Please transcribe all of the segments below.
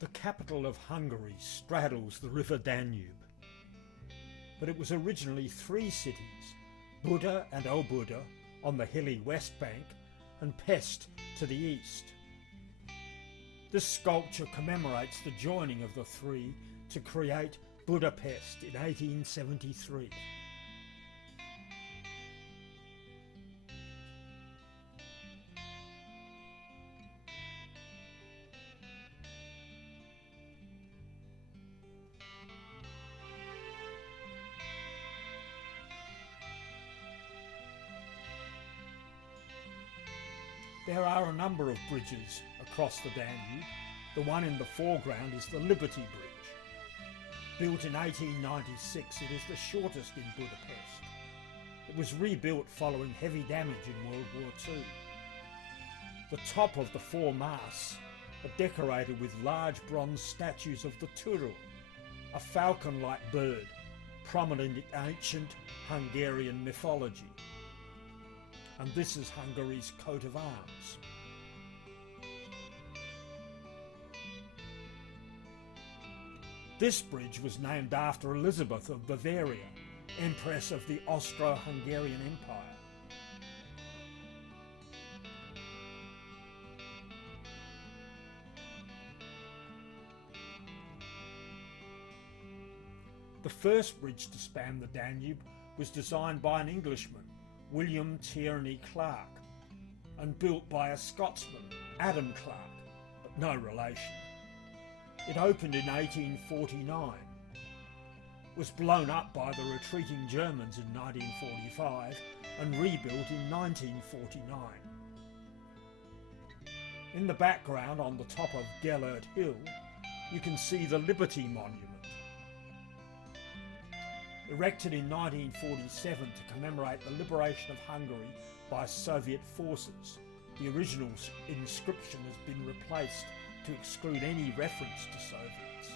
The capital of Hungary straddles the river Danube, but it was originally three cities, Buda and Óbuda on the hilly west bank and Pest to the east. This sculpture commemorates the joining of the three to create Budapest in 1873. There are a number of bridges across the Danube. The one in the foreground is the Liberty Bridge. Built in 1896, it is the shortest in Budapest. It was rebuilt following heavy damage in World War II. The top of the four masts are decorated with large bronze statues of the turul, a falcon-like bird prominent in ancient Hungarian mythology. And this is Hungary's coat of arms. This bridge was named after Elizabeth of Bavaria, Empress of the Austro-Hungarian Empire. The first bridge to span the Danube was designed by an Englishman, William Tierney Clark, and built by a Scotsman, Adam Clark, but no relation. It opened in 1849, was blown up by the retreating Germans in 1945 and rebuilt in 1949. In the background on the top of Gellert Hill, you can see the Liberty Monument. Erected in 1947 to commemorate the liberation of Hungary by Soviet forces, the original inscription has been replaced to exclude any reference to Soviets.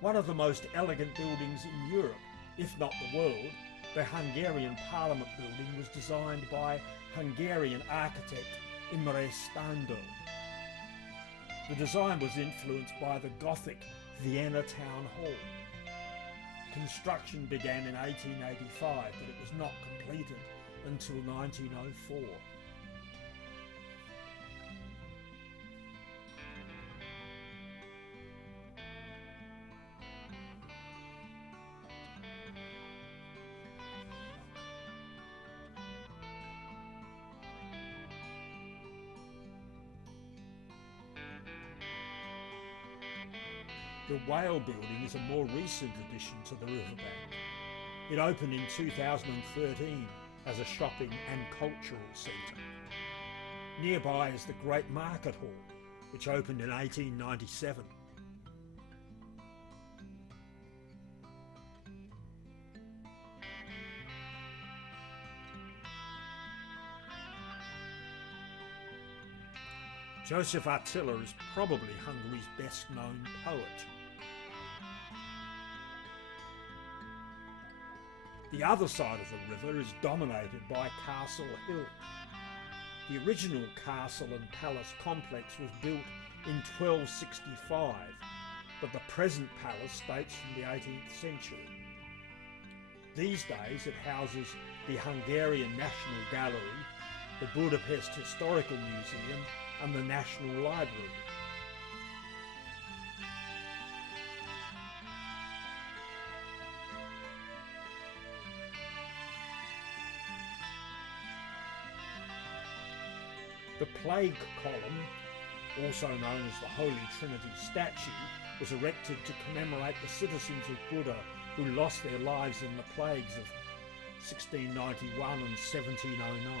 One of the most elegant buildings in Europe, if not the world, the Hungarian Parliament building was designed by Hungarian architect Imre Stando. The design was influenced by the Gothic Vienna Town Hall. Construction began in 1885, but it was not completed until 1904. The Whale building is a more recent addition to the riverbank. It opened in 2013 as a shopping and cultural centre. Nearby is the Great Market Hall, which opened in 1897. Joseph Attila is probably Hungary's best known poet. The other side of the river is dominated by Castle Hill. The original castle and palace complex was built in 1265, but the present palace dates from the 18th century. These days it houses the Hungarian National Gallery, the Budapest Historical Museum and the National Library. The Plague Column, also known as the Holy Trinity statue, was erected to commemorate the citizens of Buda who lost their lives in the plagues of 1691 and 1709.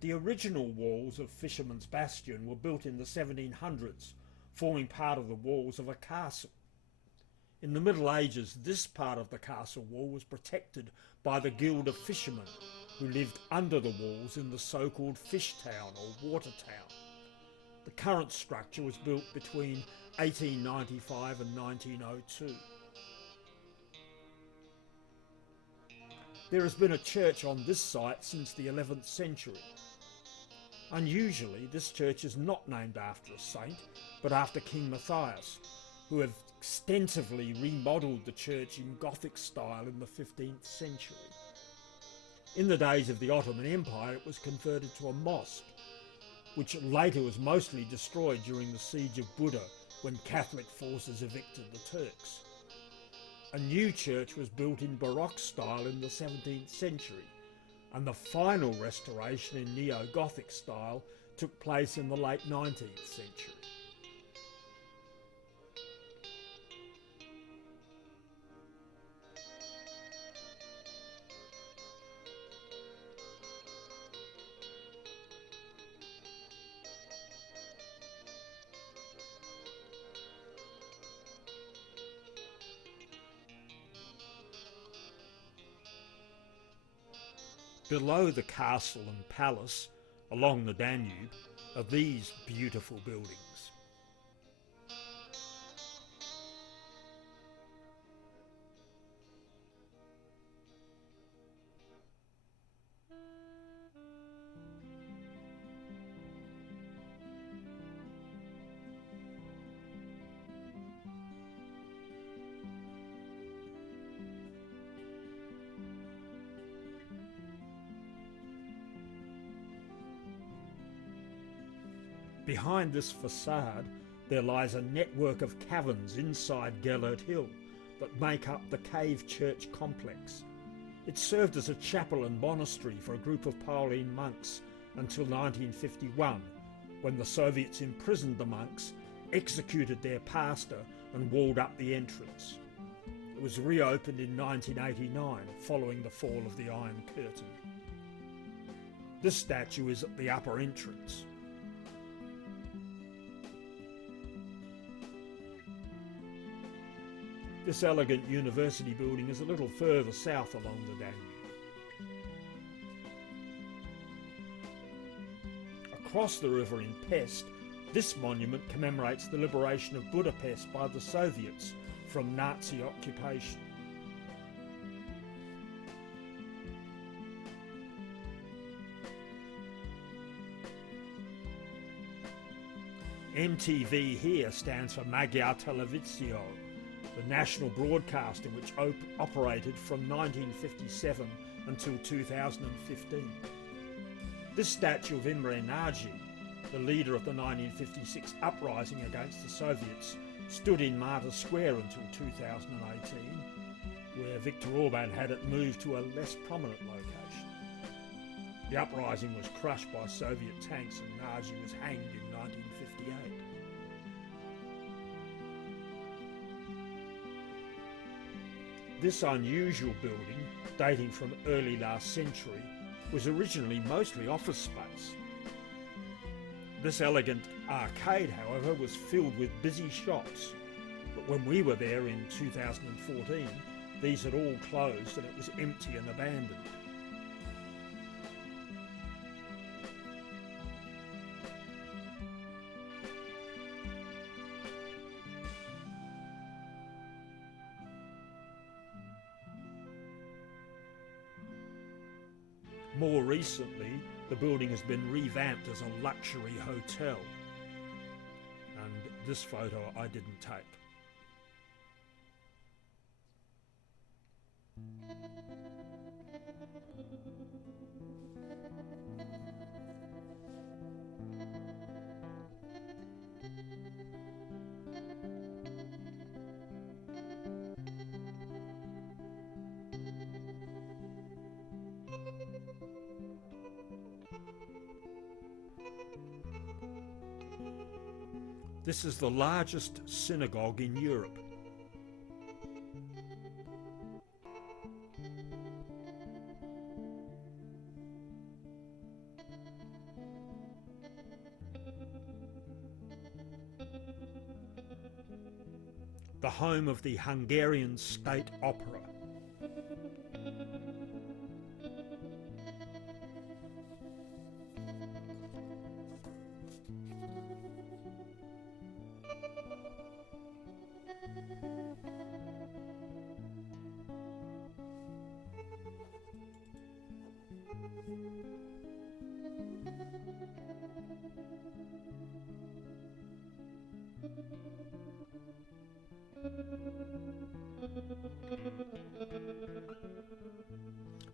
The original walls of Fisherman's Bastion were built in the 1700s, forming part of the walls of a castle. In the Middle Ages, this part of the castle wall was protected by the Guild of Fishermen, who lived under the walls in the so-called Fish Town or Water Town. The current structure was built between 1895 and 1902. There has been a church on this site since the 11th century. Unusually, this church is not named after a saint, but after King Matthias, who have extensively remodelled the church in Gothic style in the 15th century. In the days of the Ottoman Empire, it was converted to a mosque, which later was mostly destroyed during the siege of Buda when Catholic forces evicted the Turks. A new church was built in Baroque style in the 17th century, and the final restoration in Neo-Gothic style took place in the late 19th century. Below the castle and palace, along the Danube, are these beautiful buildings. Behind this facade, there lies a network of caverns inside Gellert Hill that make up the cave church complex. It served as a chapel and monastery for a group of Pauline monks until 1951, when the Soviets imprisoned the monks, executed their pastor and walled up the entrance. It was reopened in 1989 following the fall of the Iron Curtain. This statue is at the upper entrance. This elegant university building is a little further south along the Danube. Across the river in Pest, this monument commemorates the liberation of Budapest by the Soviets from Nazi occupation. MTV here stands for Magyar Televízió, the national broadcaster which operated from 1957 until 2015. This statue of Imre Nagy, the leader of the 1956 uprising against the Soviets, stood in Martyr Square until 2018, where Viktor Orban had it moved to a less prominent location. The uprising was crushed by Soviet tanks and Nagy was hanged in 1958. This unusual building, dating from early last century, was originally mostly office space. This elegant arcade, however, was filled with busy shops, but when we were there in 2014, these had all closed and it was empty and abandoned. More recently, the building has been revamped as a luxury hotel, and this photo I didn't take. This is the largest synagogue in Europe. The home of the Hungarian State Opera.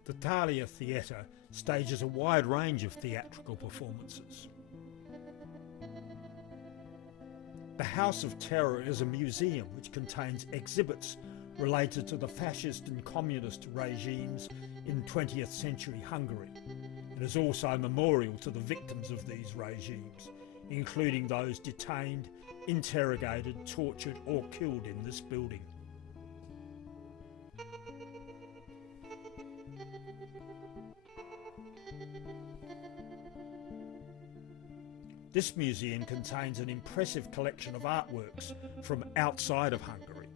The Thalia Theatre stages a wide range of theatrical performances. The House of Terror is a museum which contains exhibits related to the fascist and communist regimes in 20th century Hungary. It is also a memorial to the victims of these regimes, including those detained, interrogated, tortured or killed in this building. This museum contains an impressive collection of artworks from outside of Hungary.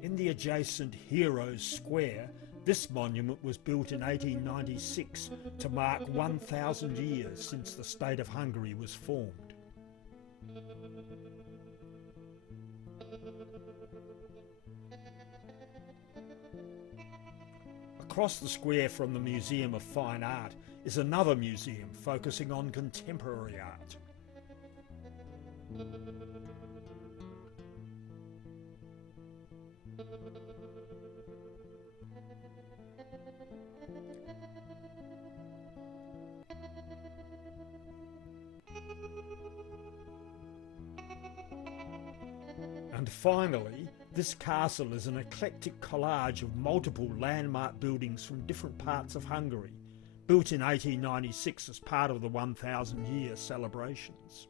In the adjacent Heroes Square, this monument was built in 1896 to mark 1,000 years since the state of Hungary was formed. Across the square from the Museum of Fine Art is another museum focusing on contemporary art. And finally, this castle is an eclectic collage of multiple landmark buildings from different parts of Hungary, built in 1896 as part of the 1,000-year celebrations.